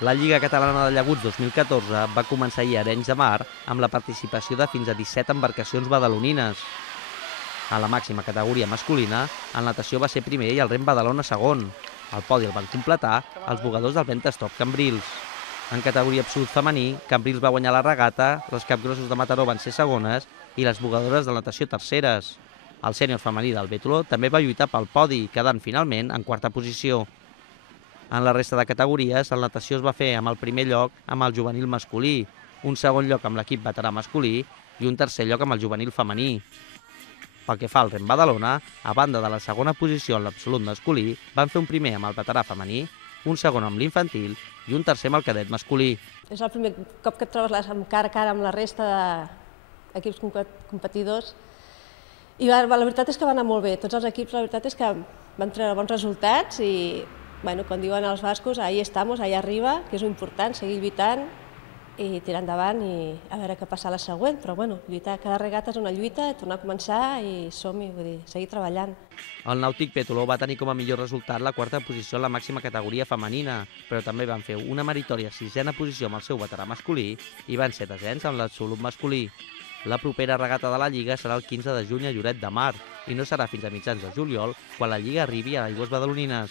La Lliga Catalana de Llaguts 2014 va començar ahir a Arenys de Mar amb la participació de fins a 17 embarcacions badalonines. A la màxima categoria masculina, el natació va ser primer i el rem Badalona segon. El podi el van completar els bugadors del Ventastop Cambrils. En categoria absolut femení, Cambrils va guanyar la regata, les capgrossos de Mataró van ser segones i les bugadores de natació terceres. El sènior femení del Bétolo també va lluitar pel podi, quedant finalment en quarta posició. En la resta de categories, el natació es va fer amb el primer lloc amb el juvenil masculí, un segon lloc amb l'equip veterà masculí i un tercer lloc amb el juvenil femení. Pel que fa al rem Badalona, a banda de la segona posició en l'absolut masculí, van fer un primer amb el veterà femení, un segon amb l'infantil i un tercer amb el cadet masculí. És el primer cop que et trobes cara a cara amb la resta d'equips competidors i la veritat és que va anar molt bé. Tots els equips, la veritat és que van treure bons resultats i quan diuen els bascos, ahí estamos, ahí arriba, que és important, seguir lluitant i tirar endavant i a veure què passa a la següent, però lluitar cada regata és una lluita, tornar a començar i som-hi, vull dir, seguir treballant. El Nàutic Bétolo va tenir com a millor resultat la quarta posició en la màxima categoria femenina, però també van fer una meritòria sisena posició amb el seu veterà masculí i van ser desens amb l'absolut masculí. La propera regata de la Lliga serà el 15 de juny a Lloret de Mar i no serà fins a mitjans de juliol quan la Lliga arribi a aigües badalonines.